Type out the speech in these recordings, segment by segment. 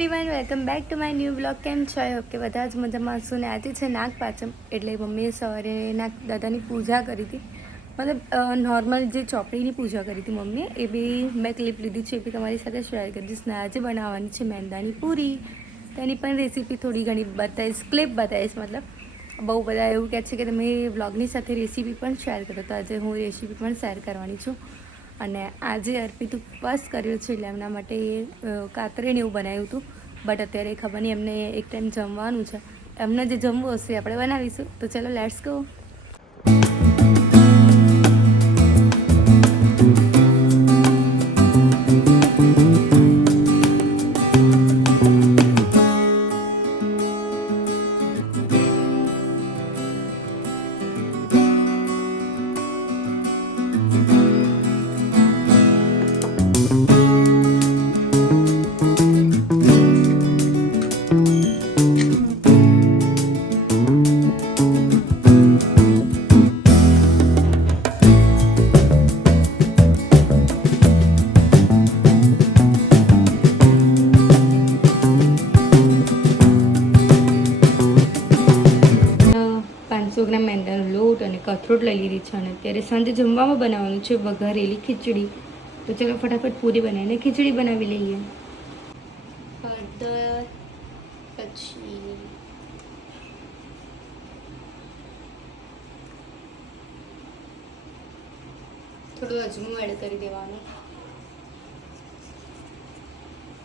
Everyone, welcome back to my new blog. કેમ છો? Okay, બધા જ મજામાં હશું ને. આજે છે નાગ પાંચમ, એટલે મમ્મીએ સવારે નાગ દાદાની પૂજા કરી હતી. મતલબ નોર્મલ જે ચોપડીની પૂજા કરી હતી મમ્મીએ, એ બી મેં ક્લિપ લીધી છે, એ બી તમારી સાથે શેર કરી દઈશ. ને આજે બનાવવાની છે મેંદાની પૂરી. તેની પણ રેસીપી થોડી ઘણી બતાવીશ, ક્લિપ બતાવીશ. મતલબ બહુ બધા એવું કહે છે કે તમે વ્લોગની સાથે રેસીપી પણ શેર કરો, તો આજે હું રેસીપી પણ શેર કરવાની છું. અને આજે અર્પિત ઉપવાસ કર્યો છે, એટલે એમના માટે કાતરીને એવું બનાવ્યું હતું. બટ અત્યારે ખબર નહીં, એમને એક ટાઈમ જમવાનું છે. એમને જે જમવું હશે આપણે બનાવીશું. તો ચલો, લેટ્સ ગો. ગ્રામ મેંદાનો લોટ અને કથરોટ લઈ લીધી છે. અને અત્યારે સાંજે જમવામાં બનાવવાનું છે વઘારેલી ખીચડી. તો ચલો ફટાફટ પૂરી બનાવીને ખીચડી બનાવી લઈએ. હળદર, પછી થોડું અજમું એડ કરી દેવાનું.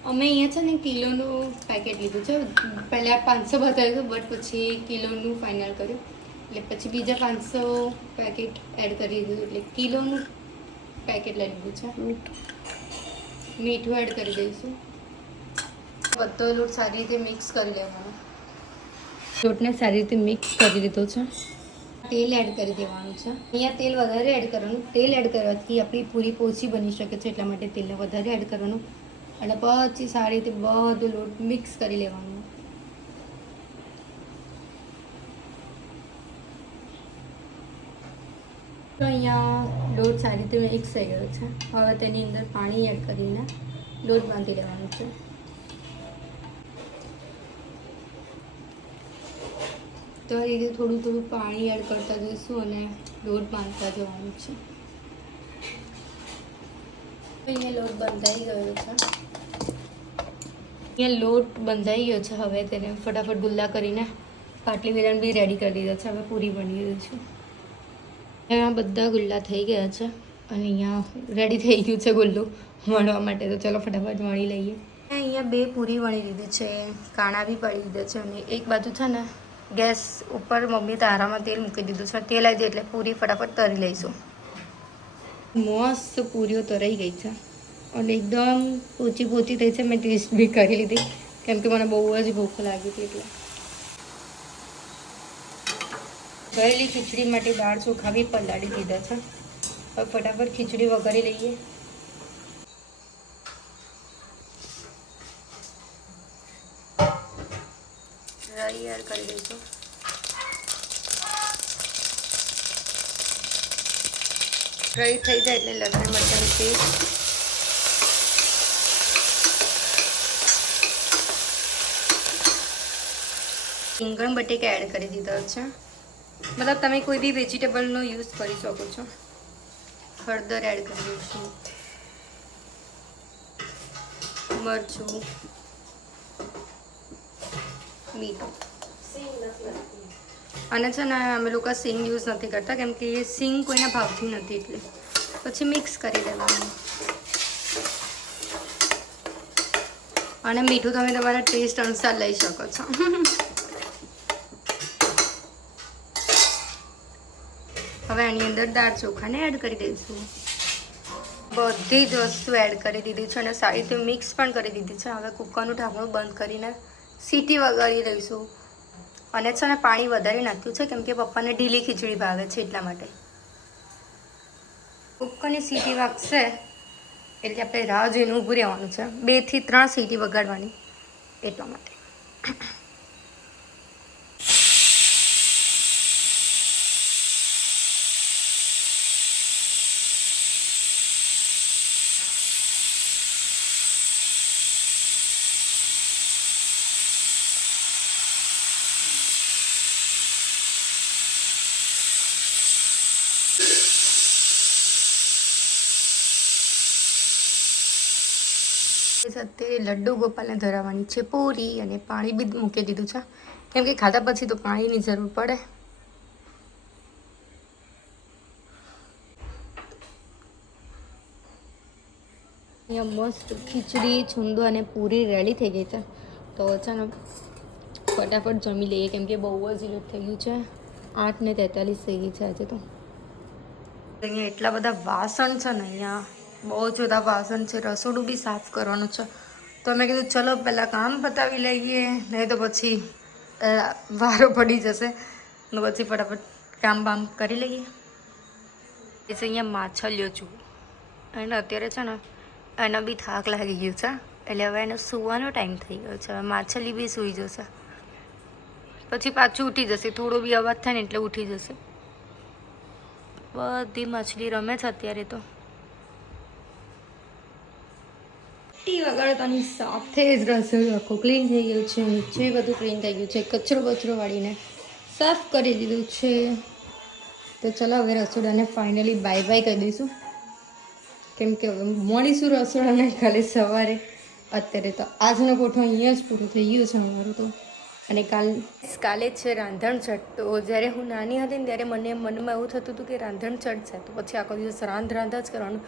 અમે અહીંયા છે ને કિલોનું પેકેટ લીધું છે. પહેલાં 500 બતાવ્યું હતું, બટ પછી કિલોનું ફાઇનલ કર્યું, એટલે પછી બીજા 500 પેકેટ એડ કરી દીધું, એટલે કિલોનું પેકેટ લઈ લીધું છે. મીઠું એડ કરી દઈશું. બધો લોટ સારી રીતે મિક્સ કરી લેવાનો. લોટને સારી રીતે મિક્સ કરી દીધો છે. તેલ એડ કરી દેવાનું છે. અહીંયા તેલ વધારે એડ કરવાનું. તેલ એડ કરવાથી આપણી પૂરી પોચી બની શકે છે, એટલા માટે તેલને વધારે એડ કરવાનું. અને પછી સારી રીતે બધું લોટ મિક્સ કરી લેવાનું. તો અહીંયા લોટ સારી રીતે મિક્સ થઈ ગયો છે. હવે તેની અંદર પાણી એડ કરીને લોટ બાંધી લેવાનું છે. તો આ રીતે થોડું થોડું પાણી એડ કરતા જઈશું અને લોટ બાંધતા જવાનું છે. અહીંયા લોટ બંધાઈ ગયો છે. અહીંયા લોટ બંધાઈ ગયો છે. હવે તેને ફટાફટ ગુલ્લા કરીને પાટલી વેલણ બી રેડી કરી દીધા છે. હવે પૂરી બની ગઈ છે. અહીંયા બધા ગુલ્લા થઈ ગયા છે અને અહીંયા રેડી થઈ ગયું છે ગુલ્લું વણવા માટે. તો ચલો ફટાફટ વણી લઈએ. અહીંયા 2 પૂરી વણી લીધી છે, કાણા બી પડી દીધા છે. અને એક બાજુ છે ને ગેસ ઉપર મમ્મી તારામાં તેલ મૂકી દીધું છે. તેલ આવી જાય એટલે પૂરી ફટાફટ તરી લઈશું. મસ્ત પૂરીઓ તરાઈ ગઈ છે અને એકદમ પોચી પોચી થઈ છે. મેં ટેસ્ટ બી કરી લીધી, કેમ કે મને બહુ જ ભૂખ લાગી હતી. એટલે ગયેલી ખીચડી માટે દાળ ચોખા બી પલાળી દીધા છે. હવે ફટાફટ ખીચડી વઘારી લઈએ. રાઈ એડ કરી દઈશું. રાઈ થઈ જાય એટલે લસણ મરચાંની પેસ્ટ, રીંગણ બટેકા એડ કરી દીધા છે. મતલબ તમે કોઈ બી વેજીટેબલનો યુઝ કરી શકો છો. હળદર એડ કરી દઈશું, મરચું, મીઠું. અને છે ને અમે લોકો સિંગ યુઝ નથી કરતા, કેમ કે એ સિંગ કોઈના ભાવતી નથી, એટલે પછી મિક્સ કરી દેવાનું. અને મીઠું તમે તમારા ટેસ્ટ અનુસાર લઈ શકો છો. હવે આની અંદર દાળ ચોખાને એડ કરી દઈશું. બધી જ વસ્તુ એડ કરી દીધી છે અને સારી રીતે મિક્સ પણ કરી દીધી છે. હવે કુકરનું ઢાંકણું બંધ કરીને સીટી વગાડી દઈશું. અને છે ને પાણી વધારે નાખ્યું છે, કેમ કે પપ્પાને ઢીલી ખીચડી ભાવે છે, એટલા માટે. કુકરની સીટી વાગશે એટલે આપણે રાહ જોઈને ઊભું રહેવાનું છે. 2 થી 3 સીટી વગાડવાની, એટલા માટે. ગાઈસ અત્યારે લડ્ડુ ગોપાલને ધરાવવાની છે પૂરી અને પાણી બી મૂકી દીધું છે કેમ કે ખાધા પછી તો પાણીની જરૂર પડે. અહીંયા મસ્ત ખીચડી છુંદો અને પૂરી રેડી થઈ ગઈ છે તો છે ને ફટાફટ જમી લઈએ કેમ કે બહુ જ લેટ થઈ ગયું છે. 8:43 થઈ ગઈ છે આજે તો. અહીંયા એટલા બધા વાસણ છે ને, અહીંયા બહુ જ બધા વાસણ છે. રસોડું બી સાફ કરવાનું છે તો મેં કીધું ચલો પહેલાં કામ પતાવી લઈએ, નહીં તો પછી વારો પડી જશે તો પછી ફટાફટ કામ બામ કરી લઈએ. એ છે અહીંયા માછલીઓ છું અને અત્યારે છે ને એનો બી થાક લાગી ગયો છે એટલે હવે એનો સૂવાનો ટાઈમ થઈ ગયો છે. હવે માછલી બી સૂઈ જશે પછી પાછું ઉઠી જશે, થોડો બી અવાજ થાય ને એટલે ઉઠી જશે. બધી માછલી રમે છે અત્યારે તો. ટી વગાડતાની સાથે જ રસોઈ આખું ક્લીન થઈ ગયું છે, નીચે બધું ક્લીન થઈ ગયું છે, કચરો વાળીને સાફ કરી દીધું છે. તો ચલો હવે રસોડાને ફાઇનલી બાય બાય કરી દઈશું કેમ કે હવે મળીશું રસોડાને કાલે સવારે. અત્યારે તો આજનો કોઠો અહીંયા જ પૂરો થઈ ગયો છે અમારું તો. અને કાલે છે રાંધણ છઠ. તો જ્યારે હું નાની હતી ને ત્યારે મનમાં એવું થતું હતું કે રાંધણ છઠ છે તો પછી આખો દિવસ રાંધ જ કરવાનું,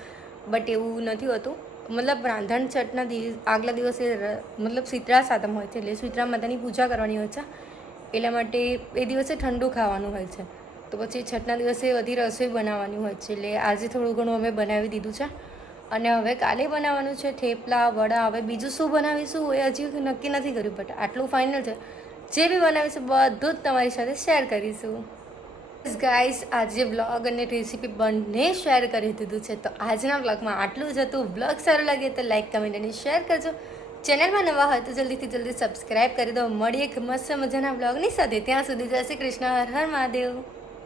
બટ એવું નથી હોતું. મતલબ રાંધણ છઠના આગલા દિવસે મતલબ શીતળા સાતમ હોય છે એટલે શીતળા માતાની પૂજા કરવાની હોય છે, એટલા માટે એ દિવસે ઠંડુ ખાવાનું હોય છે. તો પછી છઠના દિવસે બધી રસોઈ બનાવવાની હોય છે એટલે આજે થોડું ઘણું અમે બનાવી દીધું છે અને હવે કાલે બનાવવાનું છે થેપલા વડા. હવે બીજું શું બનાવીશું એ હજી નક્કી નથી કર્યું, બટ આટલું ફાઇનલ છે. જે બી બનાવીશું બધું જ તમારી સાથે શેર કરીશું. ગાઈસ આજે વ્લોગ અને રેસીપી બંને શેર કરી દીધું છે. તો આજના વ્લોગમાં આટલું જ હતું. વ્લોગ સારું લાગે તો લાઈક કમેન્ટ અને શેર કરજો. ચેનલમાં નવા હોય તો જલ્દી સબસ્ક્રાઈબ કરી દો. મળીએ એક મસ્ત મજાના વ્લોગની સાથે. ત્યાં સુધી જય શ્રી કૃષ્ણ, હર હર મહાદેવ.